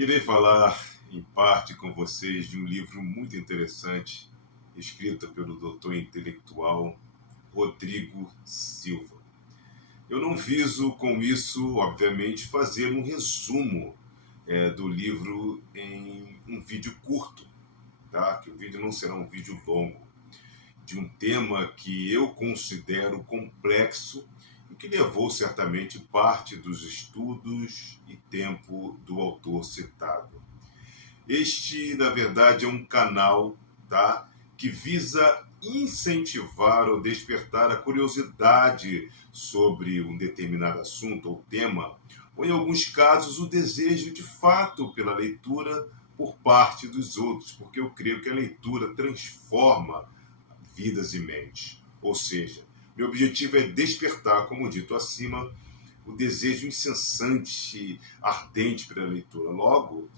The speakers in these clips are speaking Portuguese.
Irei falar, em parte, com vocês de um livro muito interessante, escrito pelo doutor intelectual Rodrigo Silva. Eu não viso com isso, obviamente, fazer um resumo do livro em um vídeo curto, tá? Que o vídeo não será um vídeo longo, de um tema que eu considero complexo e que levou certamente parte dos estudos e tempo do autor citado. Este, na verdade, é um canal, tá, que visa incentivar ou despertar a curiosidade sobre um determinado assunto ou tema, ou em alguns casos o desejo de fato pela leitura por parte dos outros, porque eu creio que a leitura transforma vidas e mentes. Ou seja, meu objetivo é despertar, como dito acima, o desejo incessante, ardente pela leitura. Logo,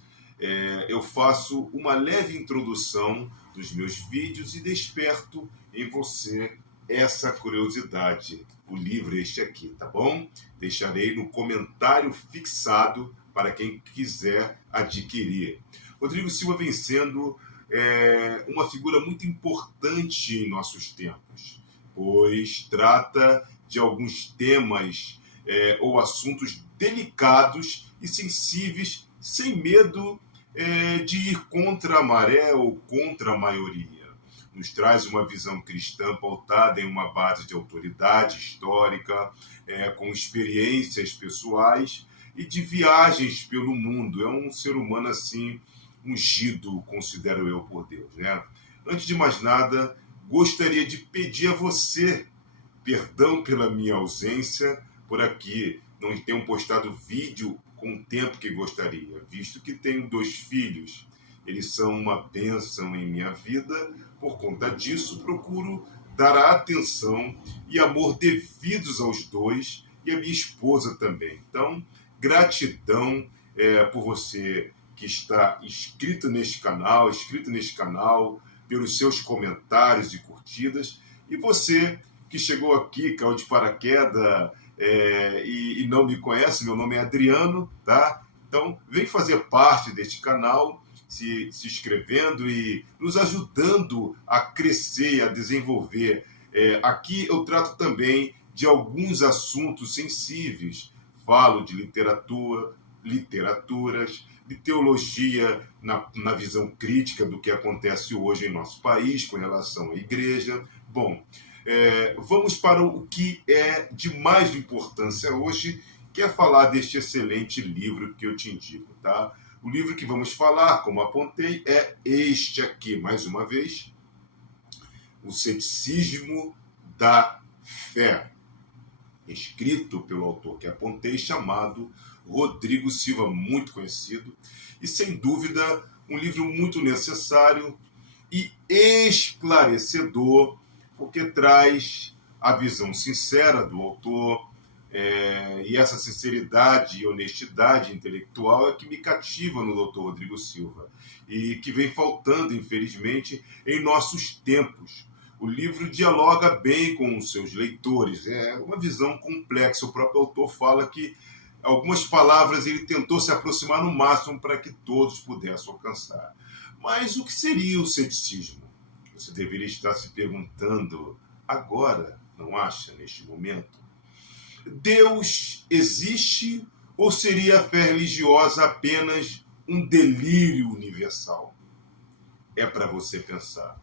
eu faço uma leve introdução dos meus vídeos e desperto em você essa curiosidade. O livro é este aqui, tá bom? Deixarei no comentário fixado para quem quiser adquirir. Rodrigo Silva vem sendo uma figura muito importante em nossos tempos, pois trata de alguns temas ou assuntos delicados e sensíveis, sem medo de ir contra a maré ou contra a maioria. Nos traz uma visão cristã pautada em uma base de autoridade histórica, com experiências pessoais e de viagens pelo mundo. É um ser humano assim ungido, considero eu, por Deus, né? Antes de mais nada, gostaria de pedir a você perdão pela minha ausência por aqui. Não tenho postado vídeo com o tempo que gostaria, visto que tenho 2 filhos. Eles são uma bênção em minha vida. Por conta disso, procuro dar a atenção e amor devidos aos 2 e a minha esposa também. Então, gratidão por você que está inscrito neste canal, pelos seus comentários e curtidas, e você que chegou aqui, caiu de paraquedas e não me conhece. Meu nome é Adriano, tá? Então, vem fazer parte deste canal, se inscrevendo e nos ajudando a crescer, a desenvolver. Aqui eu trato também de alguns assuntos sensíveis. Falo de literaturas, de teologia na visão crítica do que acontece hoje em nosso país com relação à igreja. Bom, vamos para o que é de mais importância hoje, que é falar deste excelente livro que eu te indico, tá? O livro que vamos falar, como apontei, é este aqui, mais uma vez, O Ceticismo da Fé, escrito pelo autor que apontei, chamado Rodrigo Silva, muito conhecido, e sem dúvida um livro muito necessário e esclarecedor, porque traz a visão sincera do autor, e essa sinceridade e honestidade intelectual é que me cativa no Dr. Rodrigo Silva e que vem faltando, infelizmente, em nossos tempos. O livro dialoga bem com os seus leitores, é uma visão complexa. O próprio autor fala que algumas palavras ele tentou se aproximar no máximo para que todos pudessem alcançar. Mas o que seria o ceticismo? Você deveria estar se perguntando agora, não acha, neste momento? Deus existe ou seria a fé religiosa apenas um delírio universal? É para você pensar.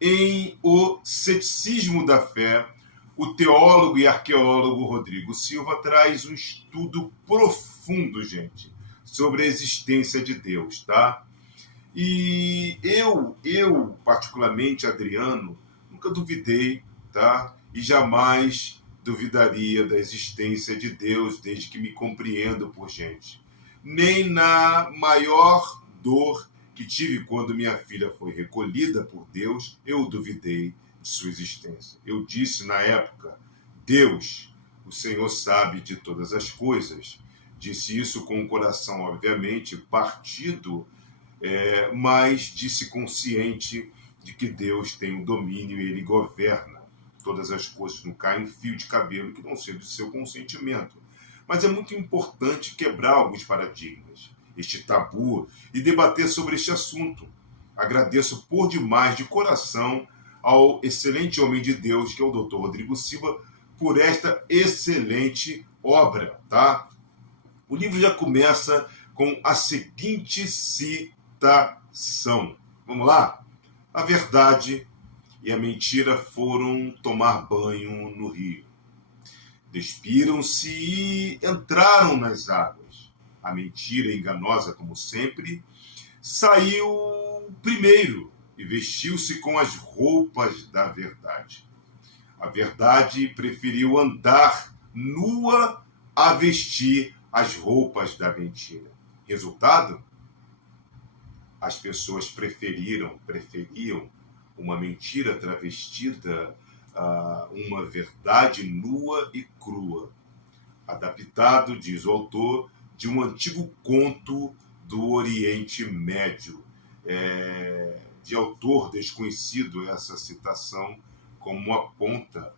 Em O Ceticismo da Fé, o teólogo e arqueólogo Rodrigo Silva traz um estudo profundo, gente, sobre a existência de Deus, tá? E eu particularmente, Adriano, nunca duvidei, tá? E jamais duvidaria da existência de Deus, desde que me compreendo por gente. Nem na maior dor que tive quando minha filha foi recolhida por Deus, eu duvidei de sua existência. Eu disse na época, Deus, o Senhor sabe de todas as coisas. Disse isso com o coração, obviamente, partido, mas disse consciente de que Deus tem o domínio e Ele governa todas as coisas, não cai um fio de cabelo que não seja do seu consentimento. Mas é muito importante quebrar alguns paradigmas. este tabu e debater sobre este assunto. Agradeço por demais de coração ao excelente homem de Deus, que é o Dr. Rodrigo Silva, por esta excelente obra, tá? O livro já começa com a seguinte citação. Vamos lá? A verdade e a mentira foram tomar banho no rio. Despiram-se e entraram nas águas. A mentira, enganosa como sempre, saiu primeiro e vestiu-se com as roupas da verdade. A verdade preferiu andar nua a vestir as roupas da mentira. Resultado? As pessoas preferiam uma mentira travestida a uma verdade nua e crua. Adaptado, diz o autor, de um antigo conto do Oriente Médio. De autor desconhecido essa citação, como aponta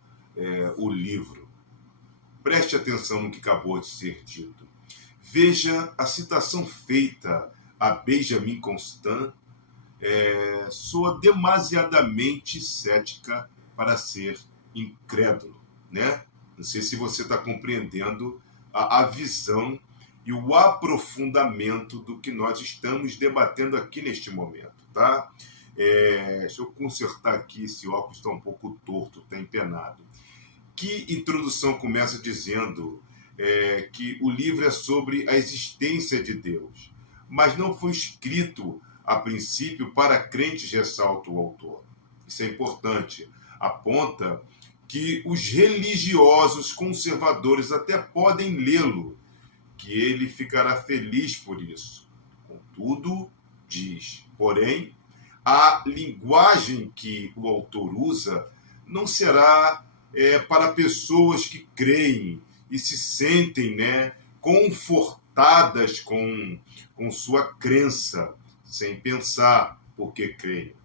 o livro. Preste atenção no que acabou de ser dito. Veja a citação feita a Benjamin Constant, soa demasiadamente cética para ser incrédulo, né? Não sei se você está compreendendo a visão e o aprofundamento do que nós estamos debatendo aqui neste momento, tá? Deixa eu consertar aqui, esse óculos está um pouco torto, está empenado. Que introdução começa dizendo que o livro é sobre a existência de Deus, mas não foi escrito a princípio para crentes, ressalta o autor. Isso é importante. Aponta que os religiosos conservadores até podem lê-lo, que ele ficará feliz por isso. Contudo, diz, porém, a linguagem que o autor usa não será para pessoas que creem e se sentem, confortadas com sua crença, sem pensar porque creem.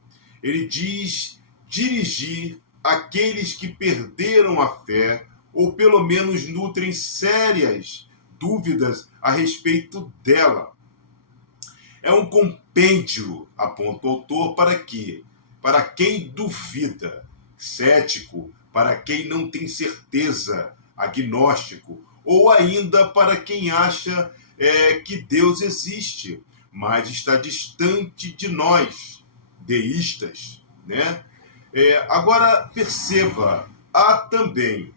Ele diz dirigir aqueles que perderam a fé ou pelo menos nutrem sérias dúvidas a respeito dela. É um compêndio, aponta o autor, para quê? Para quem duvida, cético, para quem não tem certeza, agnóstico, ou ainda para quem acha que Deus existe, mas está distante de nós, deístas, né? Agora, perceba, há também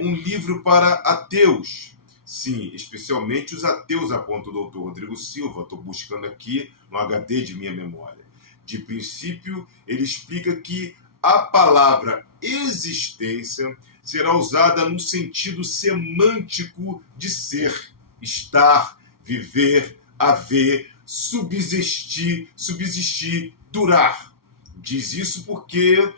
um livro para ateus. Sim, especialmente os ateus, aponta o doutor Rodrigo Silva. Estou buscando aqui no HD de minha memória. De princípio, ele explica que a palavra existência será usada no sentido semântico de ser, estar, viver, haver, subsistir, durar. Diz isso porque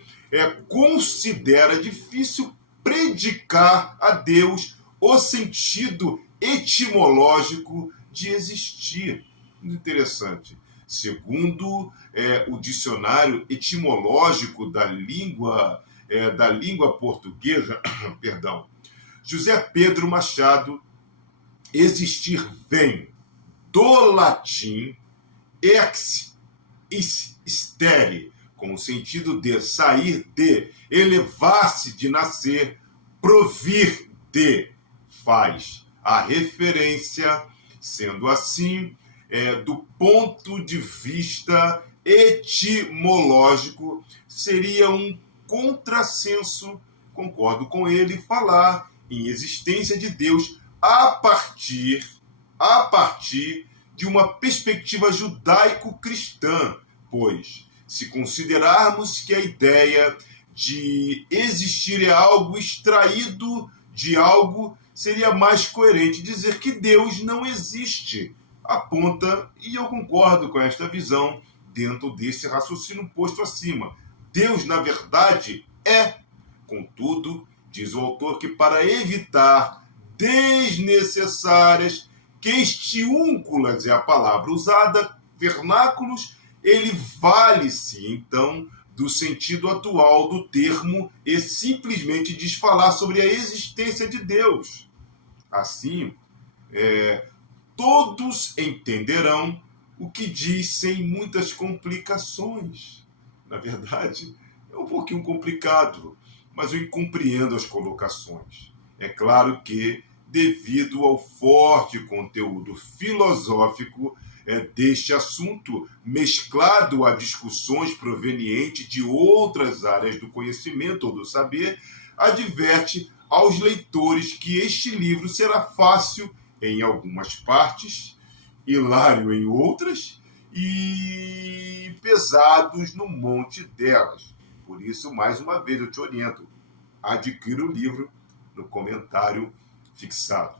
considera difícil predicar a Deus o sentido etimológico de existir. Muito interessante. Segundo o dicionário etimológico da língua portuguesa, perdão, José Pedro Machado, existir vem do latim ex estere, com o sentido de sair de, elevar-se de nascer, provir de, faz a referência, sendo assim, do ponto de vista etimológico, seria um contrassenso, concordo com ele, falar em existência de Deus a partir de uma perspectiva judaico-cristã, pois, se considerarmos que a ideia de existir é algo extraído de algo, seria mais coerente dizer que Deus não existe. Aponta, e eu concordo com esta visão, dentro desse raciocínio posto acima. Deus, na verdade, é. Contudo, diz o autor que para evitar desnecessárias questiúnculas, é a palavra usada, vernáculos, ele vale-se, então, do sentido atual do termo e simplesmente diz falar sobre a existência de Deus. Assim, todos entenderão o que diz sem muitas complicações. Na verdade, é um pouquinho complicado, mas eu compreendo as colocações. É claro que, devido ao forte conteúdo filosófico deste assunto, mesclado a discussões provenientes de outras áreas do conhecimento ou do saber, adverte aos leitores que este livro será fácil em algumas partes, hilário em outras e pesados no monte delas. Por isso, mais uma vez, eu te oriento, adquira o livro no comentário fixado.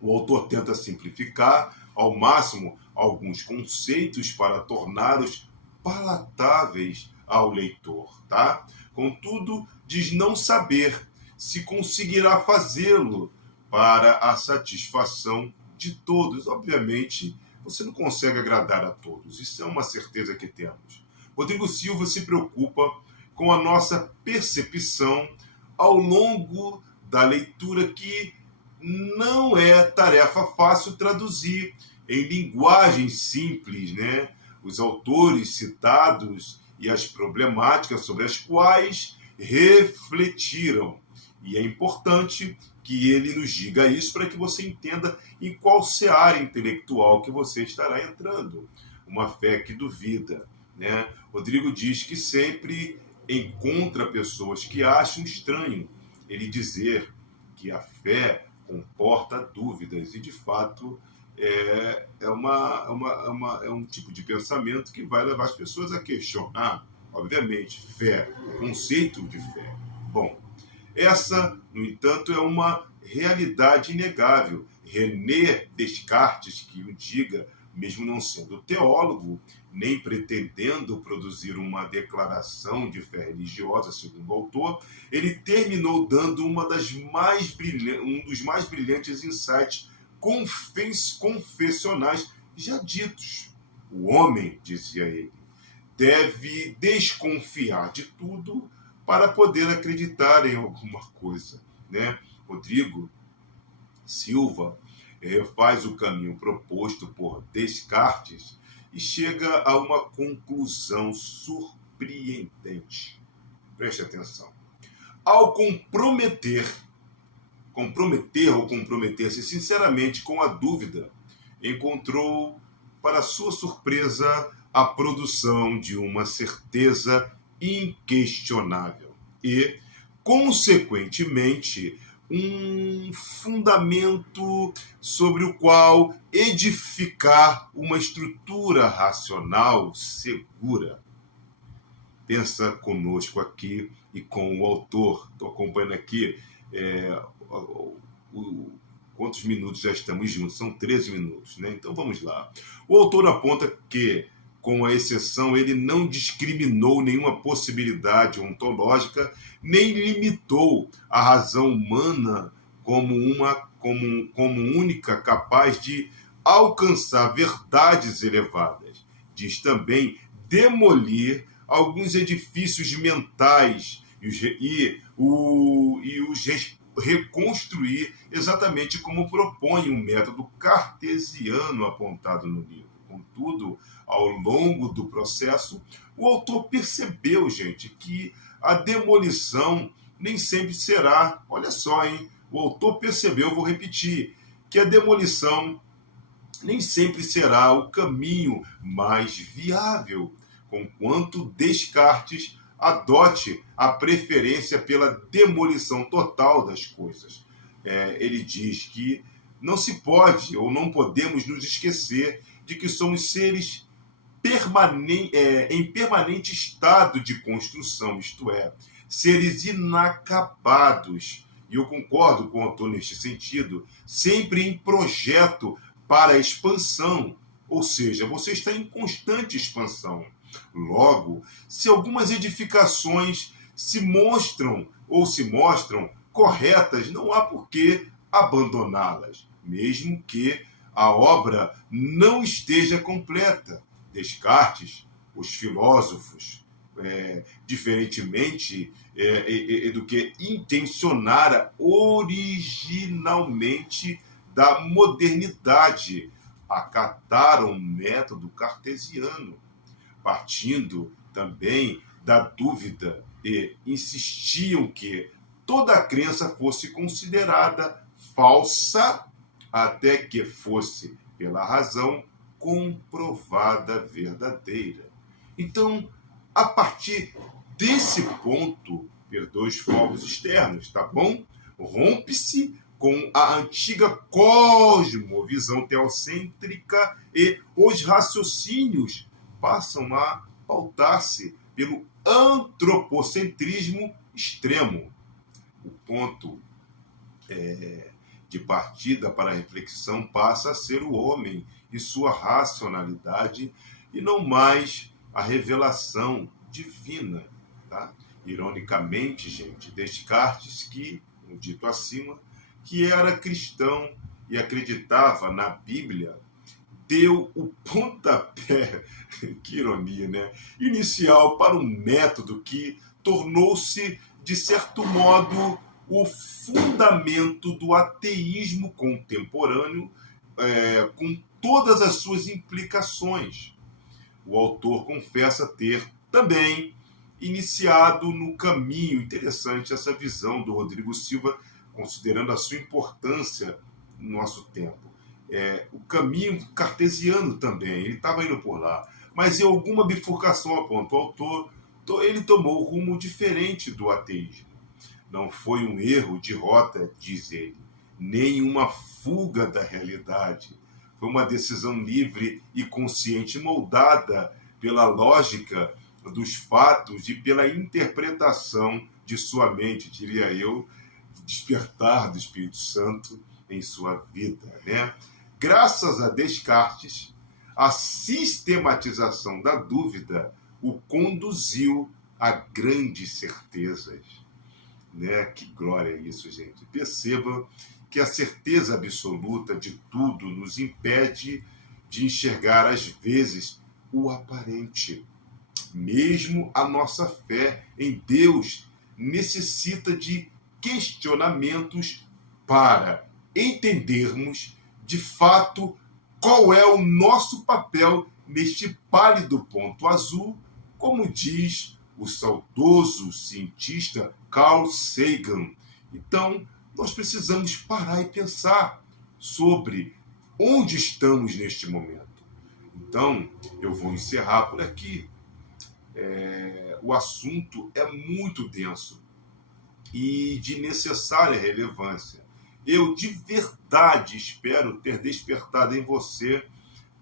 O autor tenta simplificar ao máximo alguns conceitos para torná-los palatáveis ao leitor, tá? Contudo, diz não saber se conseguirá fazê-lo para a satisfação de todos. Obviamente, você não consegue agradar a todos, isso é uma certeza que temos. Rodrigo Silva se preocupa com a nossa percepção ao longo da leitura, que não é tarefa fácil traduzir em linguagem simples, né? Os autores citados e as problemáticas sobre as quais refletiram. E é importante que ele nos diga isso para que você entenda em qual seara intelectual que você estará entrando. Uma fé que duvida, né? Rodrigo diz que sempre encontra pessoas que acham estranho ele dizer que a fé comporta dúvidas, e de fato é um tipo de pensamento que vai levar as pessoas a questionar, obviamente, fé, o conceito de fé. Bom, essa, no entanto, é uma realidade inegável. René Descartes, que o diga, mesmo não sendo teólogo, nem pretendendo produzir uma declaração de fé religiosa, segundo o autor, ele terminou dando um dos mais brilhantes insights confessionais já ditos. O homem, dizia ele, deve desconfiar de tudo para poder acreditar em alguma coisa, né? Rodrigo Silva faz o caminho proposto por Descartes e chega a uma conclusão surpreendente. Preste atenção. Ao comprometer-se sinceramente com a dúvida, encontrou, para sua surpresa, a produção de uma certeza inquestionável e, consequentemente, um fundamento sobre o qual edificar uma estrutura racional segura. Pensa conosco aqui e com o autor. Estou acompanhando aqui quantos minutos já estamos juntos? São 13 minutos, né? Então vamos lá. O autor aponta que, com a exceção, ele não discriminou nenhuma possibilidade ontológica, nem limitou a razão humana como única capaz de alcançar verdades elevadas. Diz também demolir alguns edifícios mentais e os reconstruir exatamente como propõe o método cartesiano apontado no livro. Contudo, ao longo do processo, o autor percebeu, gente, que a demolição nem sempre será, olha só, hein? O autor percebeu, vou repetir, que a demolição nem sempre será o caminho mais viável, conquanto Descartes adote a preferência pela demolição total das coisas. Ele diz que não se pode ou não podemos nos esquecer de que somos seres em permanente estado de construção, isto é, seres inacabados. E eu concordo com o autor neste sentido, sempre em projeto para a expansão, ou seja, você está em constante expansão. Logo, se algumas edificações se mostram corretas, não há por que abandoná-las, mesmo que a obra não esteja completa. Descartes, os filósofos, diferentemente do que intencionara originalmente, da modernidade acataram o método cartesiano, partindo também da dúvida e insistiam que toda a crença fosse considerada falsa até que fosse, pela razão, comprovada verdadeira. Então, a partir desse ponto, perdoe os fogos externos, tá bom? Rompe-se com a antiga cosmovisão teocêntrica e os raciocínios passam a pautar-se pelo antropocentrismo extremo. O ponto de partida para a reflexão passa a ser o homem e sua racionalidade e não mais a revelação divina. Tá? Ironicamente, gente, Descartes, que, como dito acima, que era cristão e acreditava na Bíblia, deu o pontapé, que ironia, né? Inicial para um método que tornou-se, de certo modo, o fundamento do ateísmo contemporâneo, com todas as suas implicações. O autor confessa ter também iniciado no caminho, interessante essa visão do Rodrigo Silva, considerando a sua importância no nosso tempo. O caminho cartesiano também, ele estava indo por lá. Mas em alguma bifurcação, aponta o autor, ele tomou um rumo diferente do ateísmo. Não foi um erro de rota, diz ele, nem uma fuga da realidade. Foi uma decisão livre e consciente, moldada pela lógica dos fatos e pela interpretação de sua mente, diria eu, despertar do Espírito Santo em sua vida, né? Graças a Descartes, a sistematização da dúvida o conduziu a grandes certezas. Né? Que glória é isso, gente. Perceba que a certeza absoluta de tudo nos impede de enxergar, às vezes, o aparente. Mesmo a nossa fé em Deus necessita de questionamentos para entendermos, de fato, qual é o nosso papel neste pálido ponto azul, como diz o saudoso cientista Carl Sagan. Então, nós precisamos parar e pensar sobre onde estamos neste momento. Então, eu vou encerrar por aqui. O assunto é muito denso e de necessária relevância. Eu, de verdade, espero ter despertado em você,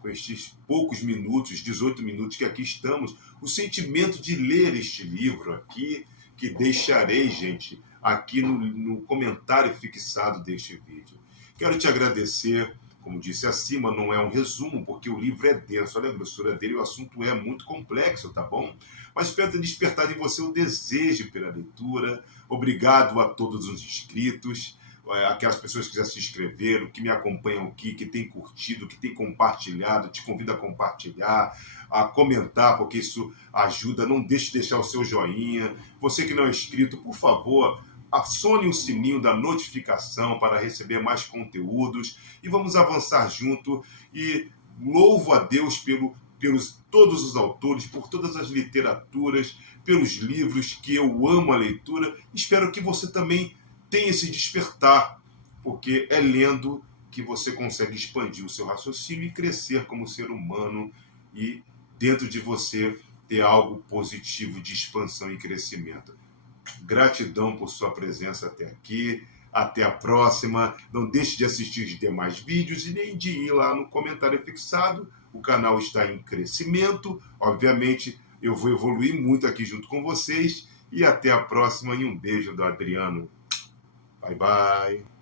com estes poucos minutos, 18 minutos que aqui estamos, o sentimento de ler este livro aqui, que deixarei, gente, aqui no comentário fixado deste vídeo. Quero te agradecer, como disse acima, não é um resumo, porque o livro é denso, olha a grossura dele, o assunto é muito complexo, tá bom? Mas espero ter despertado em você o desejo pela leitura. Obrigado a todos os inscritos, aquelas pessoas que já se inscreveram, que me acompanham aqui, que têm curtido, que têm compartilhado. Te convido a compartilhar, a comentar, porque isso ajuda. Não deixe de deixar o seu joinha. Você que não é inscrito, por favor, acione o sininho da notificação para receber mais conteúdos e vamos avançar junto. E louvo a Deus pelos todos os autores, por todas as literaturas, pelos livros que eu amo a leitura. Espero que você também tenha esse despertar, porque é lendo que você consegue expandir o seu raciocínio e crescer como ser humano e dentro de você ter algo positivo de expansão e crescimento. Gratidão por sua presença até aqui. Até a próxima. Não deixe de assistir os demais vídeos e nem de ir lá no comentário fixado. O canal está em crescimento. Obviamente, eu vou evoluir muito aqui junto com vocês. E até a próxima. E um beijo do Adriano. Bye, bye.